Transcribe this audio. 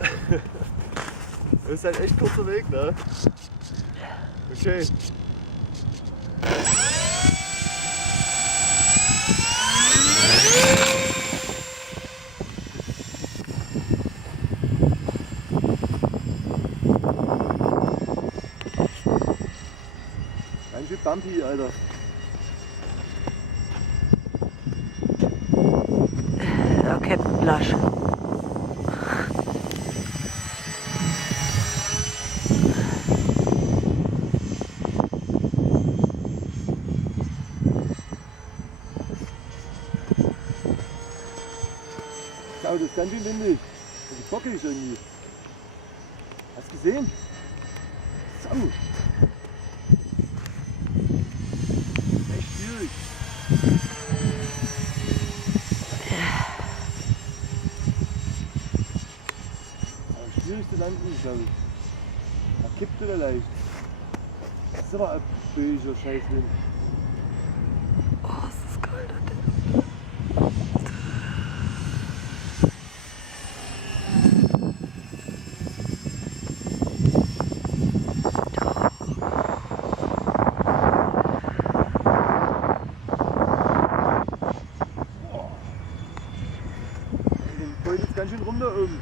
Das ist halt echt kurzer Weg, ne? Okay. Ganz schön bumpy, Alter. Okay, Blush. Schau, das ist ganz schön windig. Also bockig irgendwie. Hast du gesehen? Sau. Echt schwierig. Aber schwierig zu landen, glaube ich. Da kippt er leicht. Das ist aber ein böser Scheißwind. Oh, ist das kalt. Den Beut jetzt ganz schön rum da oben.